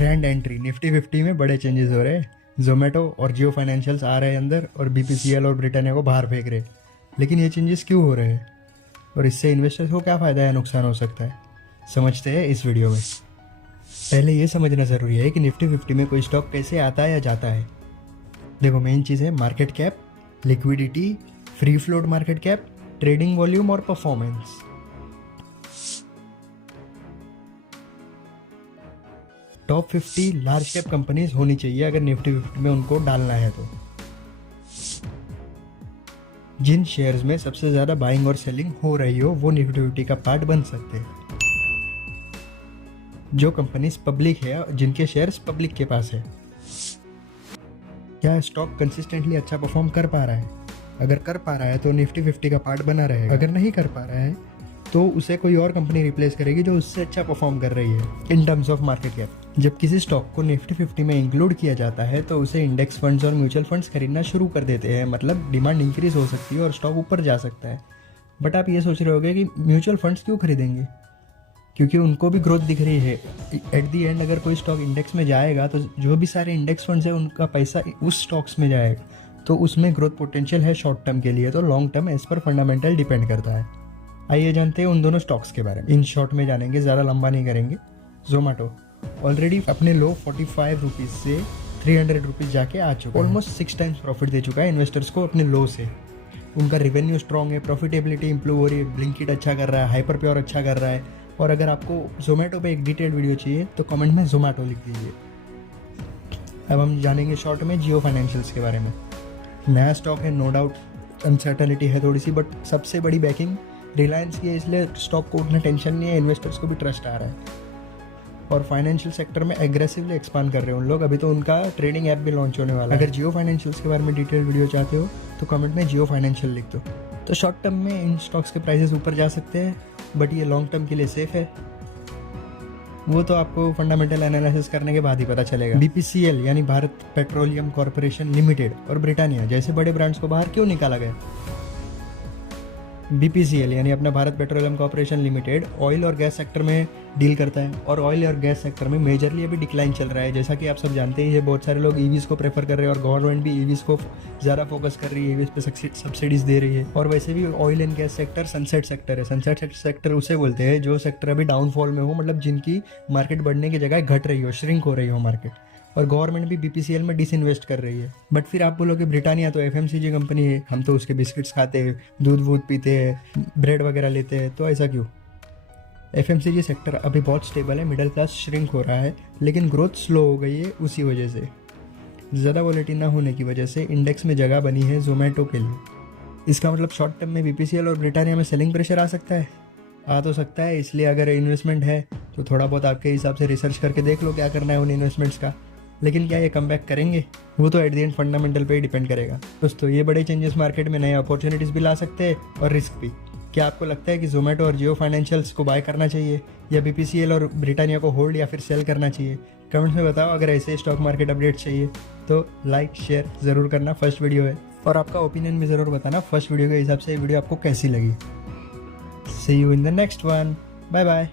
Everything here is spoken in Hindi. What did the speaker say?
ग्रैंड एंट्री, निफ्टी 50 में बड़े चेंजेस हो रहे हैं। जोमेटो और जियो फाइनेंशियल्स आ रहे हैं अंदर और बीपीसीएल और ब्रिटानिया को बाहर फेंक रहे। लेकिन ये चेंजेस क्यों हो रहे हैं और इससे इन्वेस्टर्स को क्या फ़ायदा या नुकसान हो सकता है, समझते हैं इस वीडियो में। पहले ये समझना ज़रूरी है कि निफ्टी 50 में कोई स्टॉक कैसे आता है या जाता है। देखो, मेन चीज़ है market cap, liquidity, free float market cap, trading volume और performance. Top 50 large cap companies होनी चाहिए अगर निफ्टी 50 में उनको डालना है तो। जिन शेयर्स में सबसे ज़्यादा बाइंग और सेलिंग हो रही हो वो निफ्टी 50 का पार्ट बन सकते हैं। जो कंपनीज पब्लिक है, जिनके शेयर्स पब्लिक के पास है। क्या स्टॉक कंसिस्टेंटली अच्छा परफॉर्म कर पा रहा है? अगर कर पा रहा है तो निफ्टी 50 का पार्ट बना रहेगा। अगर नहीं कर पा रहा है तो उसे कोई और कंपनी रिप्लेस करेगी जो उससे अच्छा परफॉर्म कर रही है in terms of market cap. जब किसी स्टॉक को निफ्टी 50 में इंक्लूड किया जाता है तो उसे इंडेक्स फंड्स और म्यूचुअल फंड्स खरीदना शुरू कर देते हैं। मतलब डिमांड इंक्रीज हो सकती है और स्टॉक ऊपर जा सकता है। बट आप ये सोच रहे होगे कि म्यूचुअल फंड्स क्यों खरीदेंगे? क्योंकि उनको भी ग्रोथ दिख रही है। एट दी एंड अगर कोई स्टॉक इंडेक्स में जाएगा तो जो भी सारे इंडेक्स फंड्स है उनका पैसा उस स्टॉक्स में जाएगा, तो उसमें ग्रोथ पोटेंशियल है शॉर्ट टर्म के लिए। तो लॉन्ग टर्म एज पर फंडामेंटल डिपेंड करता है। आइए जानते हैं उन दोनों स्टॉक्स के बारे में। इन शॉर्ट में जानेंगे, ज़्यादा लंबा नहीं करेंगे। जोमेटो ऑलरेडी अपने लो 45 रुपीज़ से 300 रुपीज़ जाके आ चुका है। ऑलमोस्ट 6 टाइम्स प्रॉफिट दे चुका है इन्वेस्टर्स को अपने लो से। उनका रेवेन्यू स्ट्रॉन्ग है, प्रॉफिटेबिलिटी इंप्रूव हो रही है, ब्लिंकिट अच्छा कर रहा है, हाइपर प्योर अच्छा कर रहा है। और अगर आपको जोमेटो पे एक डिटेल्ड वीडियो चाहिए तो कमेंट में जोमेटो लिख दीजिए। अब हम जानेंगे शॉर्ट में जियो फाइनेंशियल्स के बारे में। नया स्टॉक है, नो डाउट अनसर्टनिटी है थोड़ी सी, बट सबसे बड़ी बैकिंग रिलायंस की है, इसलिए स्टॉक को उतना टेंशन नहीं है। इन्वेस्टर्स को भी ट्रस्ट आ रहा है और फाइनेंशियल सेक्टर में एग्रेसिवली एक्सपांड कर रहे हैं उन लोग। अभी तो उनका ट्रेडिंग ऐप भी लॉन्च होने वाला है। अगर जियो फाइनेंशियल्स के बारे में डिटेल वीडियो चाहते हो तो कमेंट में जियो फाइनेंशियल लिख दो। तो शॉर्ट टर्म में इन स्टॉक्स के प्राइसेस ऊपर जा सकते हैं, बट ये लॉन्ग टर्म के लिए सेफ है। वो तो आपको फंडामेंटल एनालिसिस करने के बाद ही पता चलेगा। बीपीसीएल यानी भारत पेट्रोलियम कॉर्पोरेशन लिमिटेड और ब्रिटानिया जैसे बड़े ब्रांड्स को बाहर क्यों निकाला गया? बीपीसीएल यानी अपना Bharat petroleum corporation limited oil और गैस सेक्टर में डील करता है और ऑयल और गैस सेक्टर में मेजरली अभी डिक्लाइन चल रहा है। जैसा कि आप सब जानते ही है, बहुत सारे लोग ईवीज को प्रेफर कर रहे हैं और गवर्नमेंट भी ईवीज को ज़्यादा फोकस कर रही है, ईवीज पे सब्सिडीज दे रही है। और वैसे भी oil and gas sector sunset sector है। सनसेट सेक्टर उसे बोलते हैं जो सेक्टर अभी डाउनफॉल में हो, मतलब जिनकी मार्केट बढ़ने की जगह घट रही हो, श्रिंक हो रही हो मार्केट। और गवर्नमेंट भी बीपीसीएल में डिसइन्वेस्ट कर रही है। बट फिर आप बोलोगे ब्रिटानिया तो एफएमसीजी कंपनी है, हम तो उसके बिस्किट्स खाते हैं, दूध वूध पीते हैं, ब्रेड वगैरह लेते हैं, तो ऐसा क्यों? एफएमसीजी सेक्टर अभी बहुत स्टेबल है, मिडिल क्लास श्रिंक हो रहा है, लेकिन ग्रोथ स्लो हो गई है उसी वजह से। ज़्यादा वॉलेटिलिटी ना होने की वजह से इंडेक्स में जगह बनी है जोमेटो के लिए। इसका मतलब शॉर्ट टर्म में बीपीसीएल और ब्रिटानिया में सेलिंग प्रेशर आ सकता है, आ तो सकता है। इसलिए अगर इन्वेस्टमेंट है तो थोड़ा बहुत आपके हिसाब से रिसर्च करके देख लो क्या करना है उन इन्वेस्टमेंट्स का। लेकिन क्या ये कम बैक करेंगे, वो तो एट द एंड फंडामेंटल पे ही डिपेंड करेगा। दोस्तों, ये बड़े चेंजेस मार्केट में नए अपॉर्चुनिटीज़ भी ला सकते हैं और रिस्क भी। क्या आपको लगता है कि जोमेटो और जियो फाइनेंशियल्स को बाय करना चाहिए या बीपीसीएल और ब्रिटानिया को होल्ड या फिर सेल करना चाहिए? कमेंट्स में बताओ। अगर ऐसे स्टॉक मार्केट अपडेट चाहिए तो लाइक शेयर ज़रूर करना, फर्स्ट वीडियो है। और आपका ओपिनियन भी ज़रूर बताना फर्स्ट वीडियो के हिसाब से ये वीडियो आपको कैसी लगी। See you in the next one, bye bye.